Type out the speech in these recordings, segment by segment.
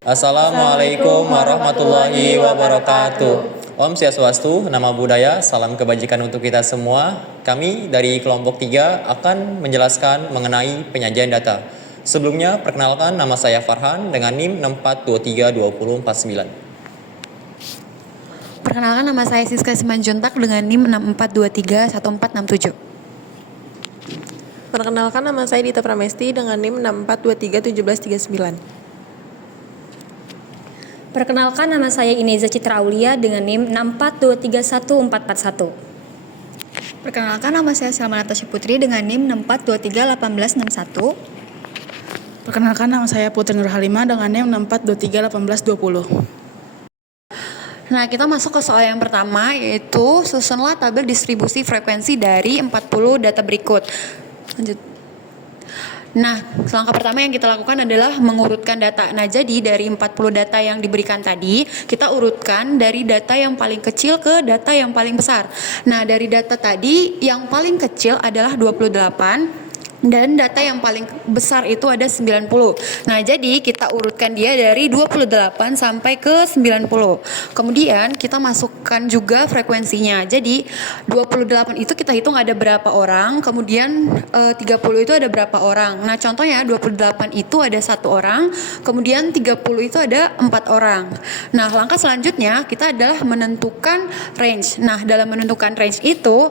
Assalamualaikum warahmatullahi wabarakatuh. Om Swastiastu, nama budaya, salam kebajikan untuk kita semua. Kami dari kelompok 3 akan menjelaskan mengenai penyajian data. Sebelumnya, perkenalkan nama saya Farhan dengan NIM 64232049. Perkenalkan, nama saya Siska Simanjuntak dengan NIM 64231467. Perkenalkan, nama saya Dita Pramesti dengan NIM 64231739. Perkenalkan, nama saya Ineza Citra Aulia dengan NIM 64231441. Perkenalkan, nama saya Salma Natasha Putri dengan NIM 64231861. Perkenalkan, nama saya Putri Nur Halimah dengan NIM 64231820. Nah, kita masuk ke soal yang pertama, yaitu susunlah tabel distribusi frekuensi dari 40 data berikut. Lanjut. Nah, langkah pertama yang kita lakukan adalah mengurutkan data. Nah, jadi dari 40 data yang diberikan tadi, kita urutkan dari data yang paling kecil ke data yang paling besar. Nah, dari data tadi, yang paling kecil adalah 28, dan data yang paling besar itu ada 90. Nah, jadi kita urutkan dia dari 28 sampai ke 90. Kemudian kita masukkan juga frekuensinya. Jadi 28 itu kita hitung ada berapa orang, kemudian 30 itu ada berapa orang. Nah, contohnya 28 itu ada 1 orang, kemudian 30 itu ada 4 orang. Nah, langkah selanjutnya kita adalah menentukan range. Nah, dalam menentukan range itu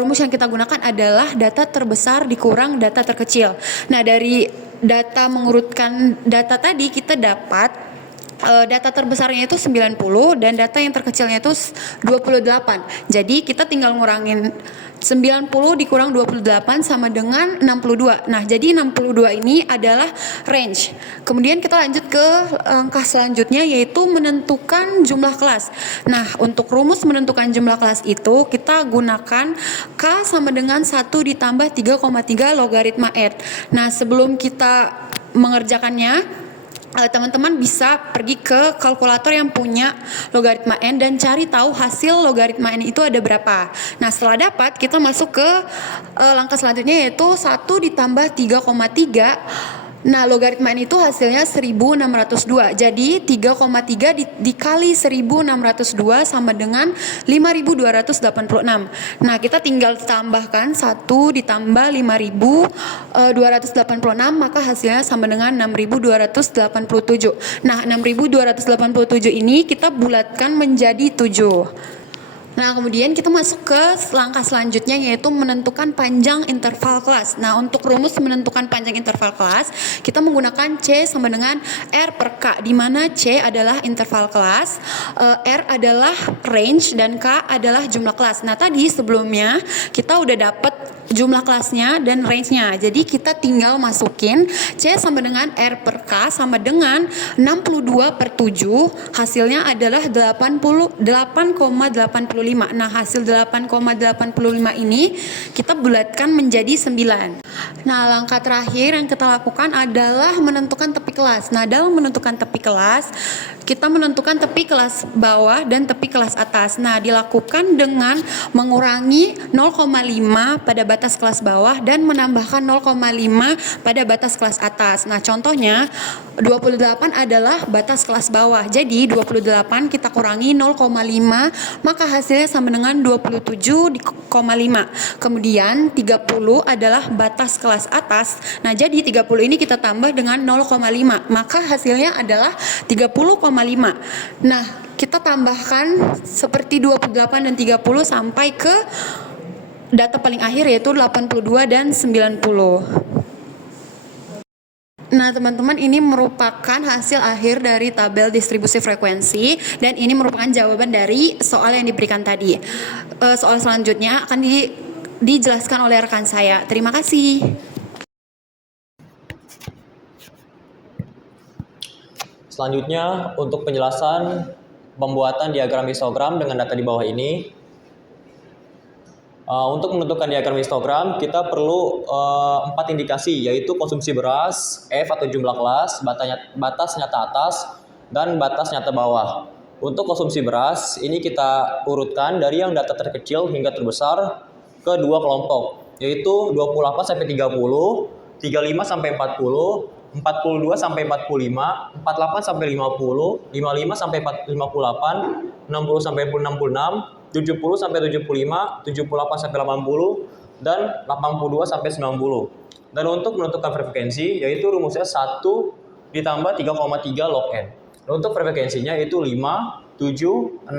rumus yang kita gunakan adalah data terbesar dikurang data terkecil. Nah, dari data mengurutkan data tadi kita dapat data terbesarnya itu 90 dan data yang terkecilnya itu 28. Jadi kita tinggal ngurangin 90 dikurang 28 sama dengan 62. Nah, jadi 62 ini adalah range. Kemudian kita lanjut ke langkah selanjutnya, yaitu menentukan jumlah kelas. Nah, untuk rumus menentukan jumlah kelas itu kita gunakan K sama dengan 1 ditambah 3,3 logaritma R. Nah, sebelum kita mengerjakannya, teman-teman bisa pergi ke kalkulator yang punya logaritma N dan cari tahu hasil logaritma N itu ada berapa. Nah, setelah dapat, kita masuk ke langkah selanjutnya, yaitu 1 ditambah 3,3. Nah, logaritma N itu hasilnya 1602. Jadi 3,3 dikali 1602 sama dengan 5286. Nah, kita tinggal tambahkan 1 ditambah 5286, maka hasilnya sama dengan 6287. Nah, 6287 ini kita bulatkan menjadi 7. Nah, kemudian kita masuk ke langkah selanjutnya, yaitu menentukan panjang interval kelas. Nah, untuk rumus menentukan panjang interval kelas, kita menggunakan C sama dengan R per K, di mana C adalah interval kelas, R adalah range, dan K adalah jumlah kelas. Nah, tadi sebelumnya kita udah dapat jumlah kelasnya dan range-nya. Jadi kita tinggal masukin C sama dengan R per K sama dengan 62 per 7, hasilnya adalah 8,85. Nah, hasil 8,85 ini kita bulatkan menjadi 9. Nah, langkah terakhir yang kita lakukan adalah menentukan tepi kelas. Nah, dalam menentukan tepi kelas, kita menentukan tepi kelas bawah dan tepi kelas atas. Nah, dilakukan dengan mengurangi 0,5 pada batas kelas bawah dan menambahkan 0,5 pada batas kelas atas. Nah, contohnya 28 adalah batas kelas bawah. Jadi 28 kita kurangi 0,5, maka hasilnya sama dengan 27,5. Kemudian 30 adalah batas kelas atas. Nah, jadi 30 ini kita tambah dengan 0,5, maka hasilnya adalah 30,5. Nah, kita tambahkan seperti 28 dan 30 sampai ke data paling akhir, yaitu 82 dan 90. Nah, teman-teman, ini merupakan hasil akhir dari tabel distribusi frekuensi dan ini merupakan jawaban dari soal yang diberikan tadi. Soal selanjutnya akan dijelaskan oleh rekan saya. Terima kasih. Selanjutnya, untuk penjelasan pembuatan diagram histogram dengan data di bawah ini. Untuk menentukan diagram histogram, kita perlu 4 indikasi, yaitu konsumsi beras, F atau jumlah kelas, batas nyata atas, dan batas nyata bawah. Untuk konsumsi beras, ini kita urutkan dari yang data terkecil hingga terbesar ke 2 kelompok, yaitu 28 sampai 30, 35 sampai 40, 42 sampai 45, 48 sampai 50, 55 sampai 58, 60 sampai 66, 70 sampai 75, 78 sampai 80, dan 82 sampai 90. Dan untuk menentukan frekuensi yaitu rumusnya 1 ditambah 3,3 log n. Dan untuk frekuensinya itu 5, 7, 6,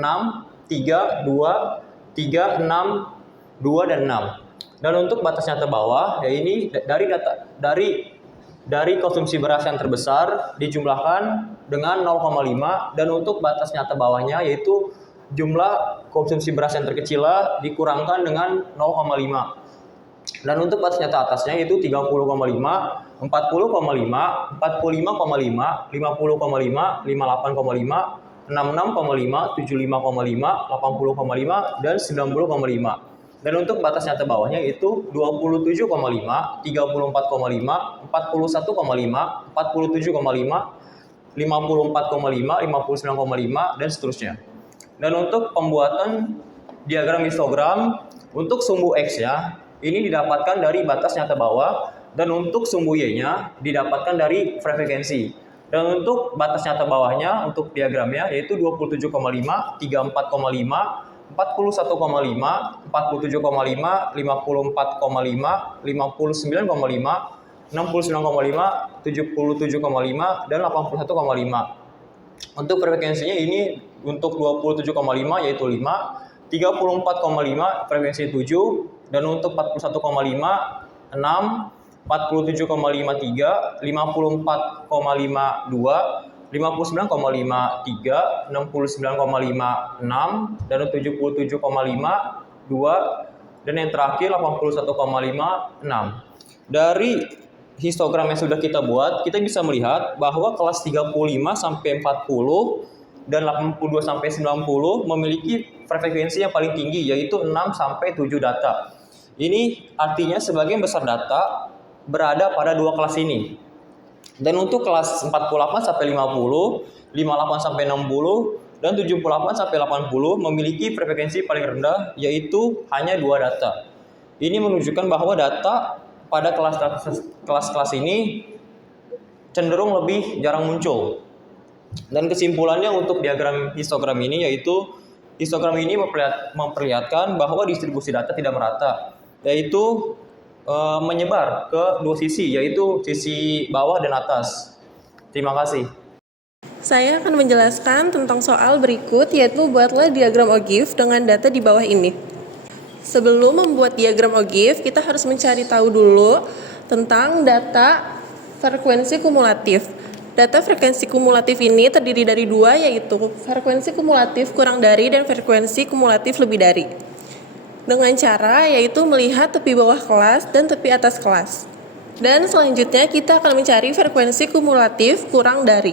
3, 2, 3, 6, 2, dan 6. Dan untuk batas nyata bawah ya ini dari konsumsi beras yang terbesar dijumlahkan dengan 0,5, dan untuk batas nyata bawahnya yaitu jumlah konsumsi beras yang terkecil dikurangkan dengan 0,5. Dan untuk batas nyata atasnya yaitu 30,5, 40,5, 45,5, 50,5, 58,5, 66,5, 75,5, 75,5, 80,5, dan 90,5. Dan untuk batas nyata bawahnya itu 27,5, 34,5, 41,5, 47,5, 54,5, 59,5, dan seterusnya. Dan untuk pembuatan diagram histogram untuk sumbu X-nya ini didapatkan dari batas nyata bawah, dan untuk sumbu Y-nya didapatkan dari frekuensi. Dan untuk batas nyata bawahnya untuk diagramnya yaitu 27,5, 34,5, 41,5, 47,5, 54,5, 59,5, 69,5, 77,5, dan 81,5. Untuk frekuensinya ini untuk 27,5 yaitu 5, 34,5 frekuensi 7, dan untuk 41,5 6, 47,53, 54,52, 59,53, 69,56, dan 77,52, dan yang terakhir 81,56. Dari histogram yang sudah kita buat, kita bisa melihat bahwa kelas 35 sampai 40 dan 82 sampai 90 memiliki frekuensi yang paling tinggi yaitu 6 sampai 7 data. Ini artinya sebagian besar data berada pada dua kelas ini. Dan untuk kelas 48 sampai 50, 58 sampai 60, dan 78 sampai 80 memiliki frekuensi paling rendah yaitu hanya 2 data. Ini menunjukkan bahwa data pada kelas-kelas ini cenderung lebih jarang muncul. Dan kesimpulannya untuk diagram histogram ini yaitu histogram ini memperlihatkan bahwa distribusi data tidak merata, yaitu menyebar ke dua sisi, yaitu sisi bawah dan atas. Terima kasih. Saya akan menjelaskan tentang soal berikut, yaitu buatlah diagram OGIF dengan data di bawah ini. Sebelum membuat diagram OGIF, kita harus mencari tahu dulu tentang data frekuensi kumulatif. Data frekuensi kumulatif ini terdiri dari dua, yaitu frekuensi kumulatif kurang dari dan frekuensi kumulatif lebih dari. Dengan cara yaitu melihat tepi bawah kelas dan tepi atas kelas. Dan selanjutnya kita akan mencari frekuensi kumulatif kurang dari,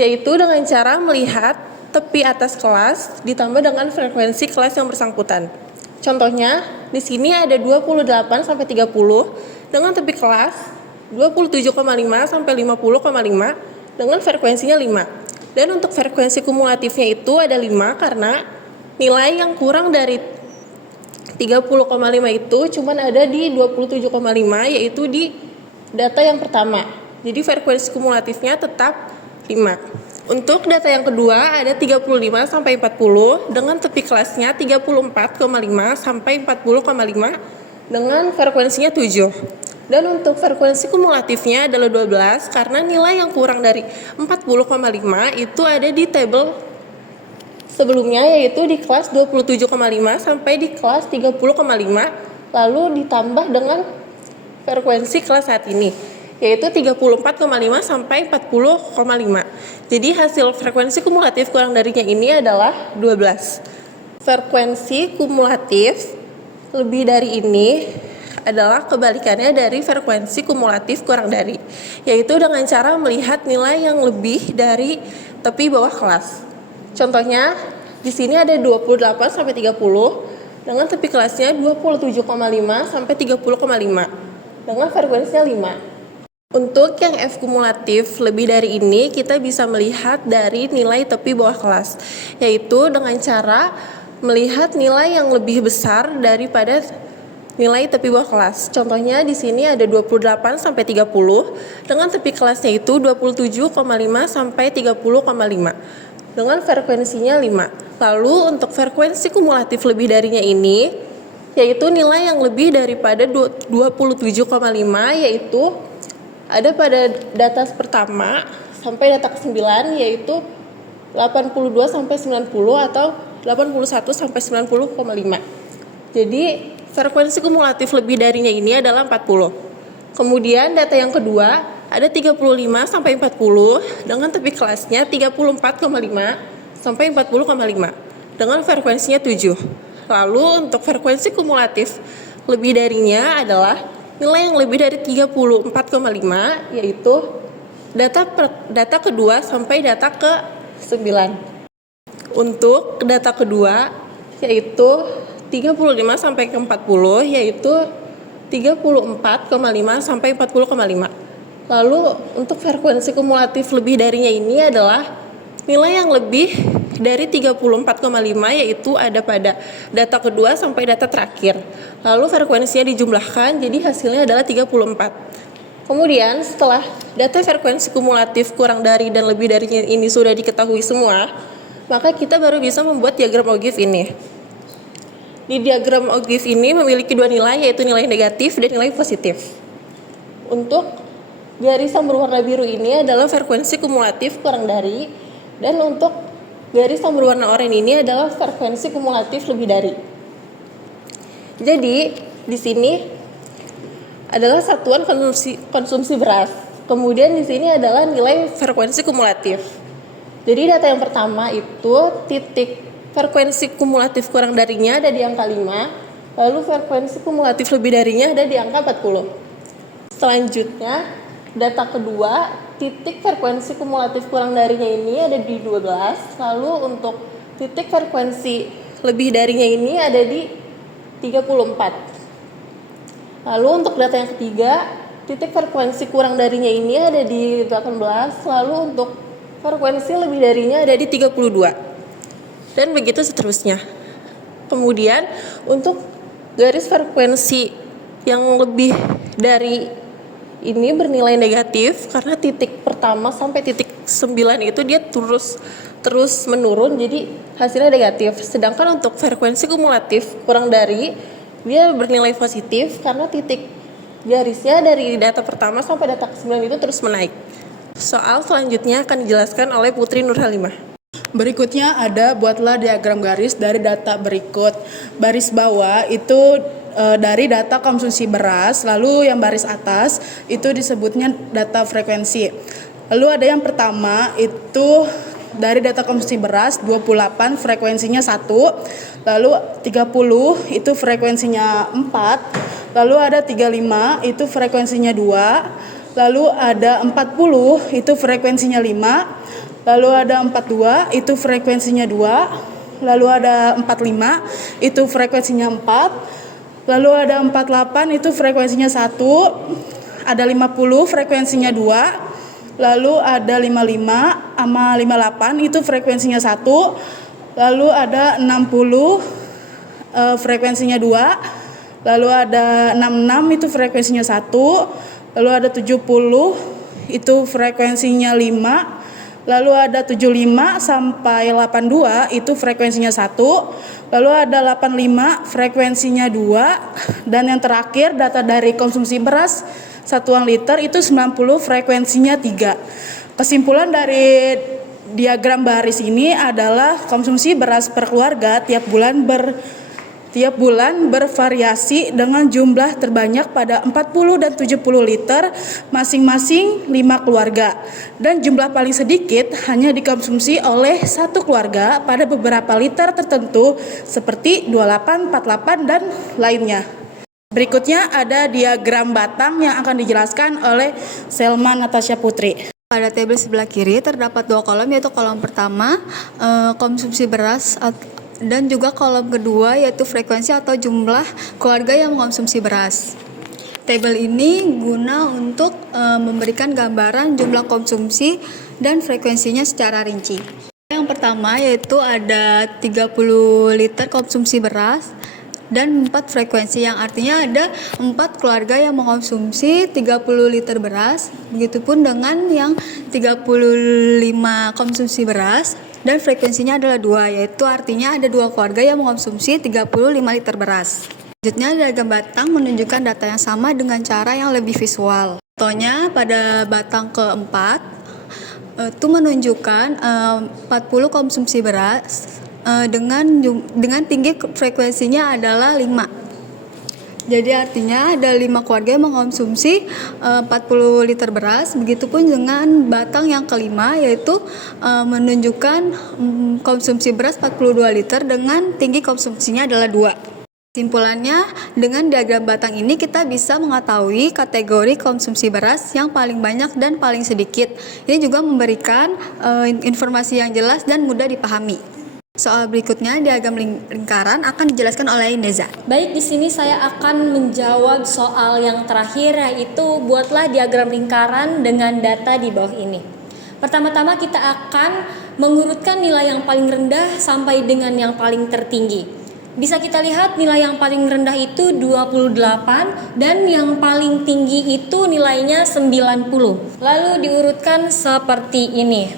yaitu dengan cara melihat tepi atas kelas ditambah dengan frekuensi kelas yang bersangkutan. Contohnya, di sini ada 28 sampai 30 dengan tepi kelas 27,5 sampai 50,5 dengan frekuensinya 5. Dan untuk frekuensi kumulatifnya itu ada 5 karena nilai yang kurang dari 30,5 itu cuman ada di 27,5 yaitu di data yang pertama. Jadi frekuensi kumulatifnya tetap 5. Untuk data yang kedua ada 35 sampai 40 dengan tepi kelasnya 34,5 sampai 40,5 dengan frekuensinya 7. Dan untuk frekuensi kumulatifnya adalah 12 karena nilai yang kurang dari 40,5 itu ada di tabel sebelumnya yaitu di kelas 27,5 sampai di kelas 30,5 lalu ditambah dengan frekuensi kelas saat ini yaitu 34,5 sampai 40,5. Jadi hasil frekuensi kumulatif kurang darinya ini adalah 12. Frekuensi kumulatif lebih dari ini adalah kebalikannya dari frekuensi kumulatif kurang dari, yaitu dengan cara melihat nilai yang lebih dari tepi bawah kelas. Contohnya, di sini ada 28 sampai 30 dengan tepi kelasnya 27,5 sampai 30,5 dengan frekuensinya 5. Untuk yang F kumulatif lebih dari ini kita bisa melihat dari nilai tepi bawah kelas, yaitu dengan cara melihat nilai yang lebih besar daripada nilai tepi bawah kelas. Contohnya di sini ada 28 sampai 30 dengan tepi kelasnya itu 27,5 sampai 30,5 dengan frekuensinya 5. Lalu untuk frekuensi kumulatif lebih darinya ini yaitu nilai yang lebih daripada 27,5 yaitu ada pada data pertama sampai data ke-9 yaitu 82 sampai 90 atau 81 sampai 90,5. Jadi frekuensi kumulatif lebih darinya ini adalah 40. Kemudian data yang kedua ada 35 sampai 40 dengan tepi kelasnya 34,5 sampai 40,5 dengan frekuensinya 7. Lalu untuk frekuensi kumulatif lebih darinya adalah nilai yang lebih dari 34,5 yaitu data kedua sampai data ke-9. Untuk data kedua yaitu 35 sampai ke 40 yaitu 34,5 sampai 40,5. Lalu untuk frekuensi kumulatif lebih darinya ini adalah nilai yang lebih dari 34,5 yaitu ada pada data kedua sampai data terakhir. Lalu frekuensinya dijumlahkan jadi hasilnya adalah 34. Kemudian setelah data frekuensi kumulatif kurang dari dan lebih darinya ini sudah diketahui semua, maka kita baru bisa membuat diagram Ogif ini. Di diagram Ogif ini memiliki dua nilai yaitu nilai negatif dan nilai positif. Untuk garis yang berwarna biru ini adalah frekuensi kumulatif kurang dari, dan untuk garis yang berwarna oranye ini adalah frekuensi kumulatif lebih dari. Jadi di sini adalah satuan konsumsi beras. Kemudian di sini adalah nilai frekuensi kumulatif. Jadi data yang pertama itu titik frekuensi kumulatif kurang darinya ada di angka 5, lalu frekuensi kumulatif lebih darinya ada di angka 40. Selanjutnya, data kedua, titik frekuensi kumulatif kurang darinya ini ada di 12, lalu untuk titik frekuensi lebih darinya ini ada di 34. Lalu untuk data yang ketiga, titik frekuensi kurang darinya ini ada di 18, lalu untuk frekuensi lebih darinya ada di 32. Dan begitu seterusnya. Kemudian untuk garis frekuensi yang lebih dari ini bernilai negatif karena titik pertama sampai titik 9 itu dia terus menurun, jadi hasilnya negatif. Sedangkan untuk frekuensi kumulatif kurang dari dia bernilai positif karena titik garisnya dari data pertama sampai data ke-9 itu terus menaik. Soal selanjutnya akan dijelaskan oleh Putri Nurhalimah. Berikutnya ada buatlah diagram garis dari data berikut. Baris bawah itu dari data konsumsi beras, lalu yang baris atas itu disebutnya data frekuensi. Lalu ada yang pertama itu dari data konsumsi beras 28 frekuensinya 1, lalu 30 itu frekuensinya 4, lalu ada 35 itu frekuensinya 2, lalu ada 40 itu frekuensinya 5, lalu ada 42 itu frekuensinya 2, lalu ada 45 itu frekuensinya 4, lalu ada 48 itu frekuensinya 1, ada 50 frekuensinya 2, lalu ada 55 sama 58 itu frekuensinya 1, lalu ada 60 frekuensinya 2, lalu ada 66 itu frekuensinya 1, lalu ada 70 itu frekuensinya 5, lalu ada 75 sampai 82 itu frekuensinya 1, lalu ada 85 frekuensinya 2, dan yang terakhir data dari konsumsi beras satuan liter itu 90 frekuensinya 3. Kesimpulan dari diagram baris ini adalah konsumsi beras per keluarga tiap bulan bervariasi dengan jumlah terbanyak pada 40 dan 70 liter masing-masing 5 keluarga, dan jumlah paling sedikit hanya dikonsumsi oleh satu keluarga pada beberapa liter tertentu seperti 28, 48 dan lainnya. Berikutnya ada diagram batang yang akan dijelaskan oleh Selma Natasha Putri. Pada tabel sebelah kiri terdapat dua kolom, yaitu kolom pertama konsumsi beras dan juga kolom kedua yaitu frekuensi atau jumlah keluarga yang mengkonsumsi beras. Tabel ini guna untuk memberikan gambaran jumlah konsumsi dan frekuensinya secara rinci. Yang pertama yaitu ada 30 liter konsumsi beras dan 4 frekuensi, yang artinya ada 4 keluarga yang mengkonsumsi 30 liter beras. Begitupun dengan yang 35 konsumsi beras dan frekuensinya adalah 2, yaitu artinya ada 2 keluarga yang mengkonsumsi 35 liter beras. Selanjutnya diagram batang menunjukkan data yang sama dengan cara yang lebih visual. Contohnya pada batang keempat itu menunjukkan 40 konsumsi beras dengan tinggi frekuensinya adalah 5. Jadi artinya ada 5 keluarga yang mengkonsumsi 40 liter beras. Begitupun dengan batang yang kelima, yaitu menunjukkan konsumsi beras 42 liter dengan tinggi konsumsinya adalah 2. Kesimpulannya, dengan diagram batang ini kita bisa mengetahui kategori konsumsi beras yang paling banyak dan paling sedikit. Ini juga memberikan informasi yang jelas dan mudah dipahami. Soal berikutnya, diagram lingkaran akan dijelaskan oleh Ineza. Baik, di sini saya akan menjawab soal yang terakhir, yaitu buatlah diagram lingkaran dengan data di bawah ini. Pertama-tama kita akan mengurutkan nilai yang paling rendah sampai dengan yang paling tertinggi. Bisa kita lihat nilai yang paling rendah itu 28 dan yang paling tinggi itu nilainya 90. Lalu diurutkan seperti ini.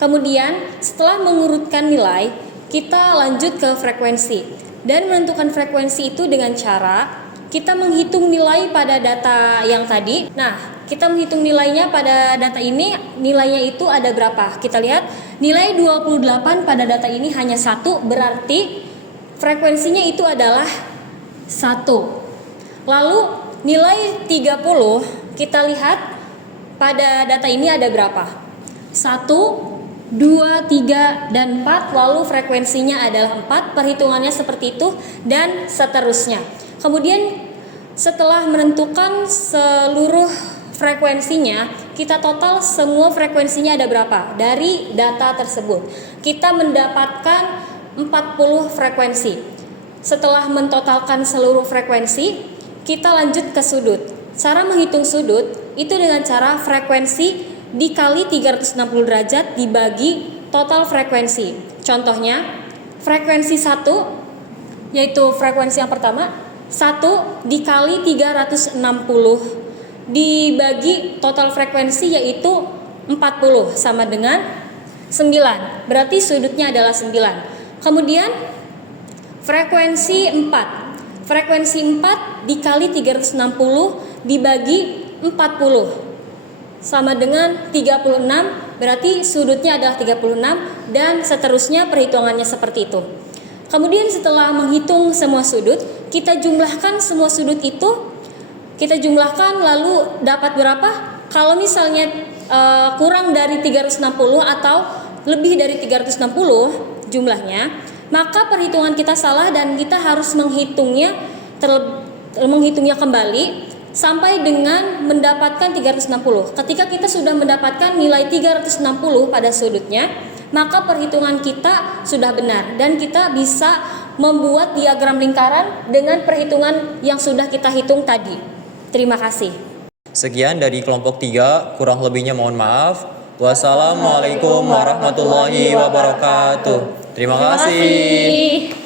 Kemudian setelah mengurutkan nilai, kita lanjut ke frekuensi. Dan menentukan frekuensi itu dengan cara kita menghitung nilai pada data yang tadi. Nah, kita menghitung nilainya pada data ini, nilainya itu ada berapa? Kita lihat nilai 28 pada data ini hanya 1, berarti frekuensinya itu adalah 1. Lalu nilai 30 kita lihat pada data ini ada berapa? 1, 2, 3, dan 4. Lalu frekuensinya adalah 4. Perhitungannya seperti itu dan seterusnya. Kemudian setelah menentukan seluruh frekuensinya, kita total semua frekuensinya ada berapa? Dari data tersebut kita mendapatkan 40 frekuensi. Setelah mentotalkan seluruh frekuensi, kita lanjut ke sudut. Cara menghitung sudut itu dengan cara frekuensi dikali 360 derajat dibagi total frekuensi. Contohnya, frekuensi 1, yaitu frekuensi yang pertama, 1 dikali 360 dibagi total frekuensi yaitu 40 sama dengan 9. Berarti sudutnya adalah 9. Kemudian frekuensi 4. Frekuensi 4 dikali 360 dibagi 40 sama dengan 36, berarti sudutnya adalah 36 dan seterusnya perhitungannya seperti itu. Kemudian setelah menghitung semua sudut, kita jumlahkan semua sudut itu, kita jumlahkan lalu dapat berapa? Kalau misalnya kurang dari 360 atau lebih dari 360 jumlahnya, maka perhitungan kita salah dan kita harus menghitungnya kembali sampai dengan mendapatkan 360. Ketika kita sudah mendapatkan nilai 360 pada sudutnya, maka perhitungan kita sudah benar dan kita bisa membuat diagram lingkaran dengan perhitungan yang sudah kita hitung tadi. Terima kasih. Sekian dari kelompok 3, kurang lebihnya mohon maaf. Wassalamualaikum warahmatullahi wabarakatuh. Terima kasih.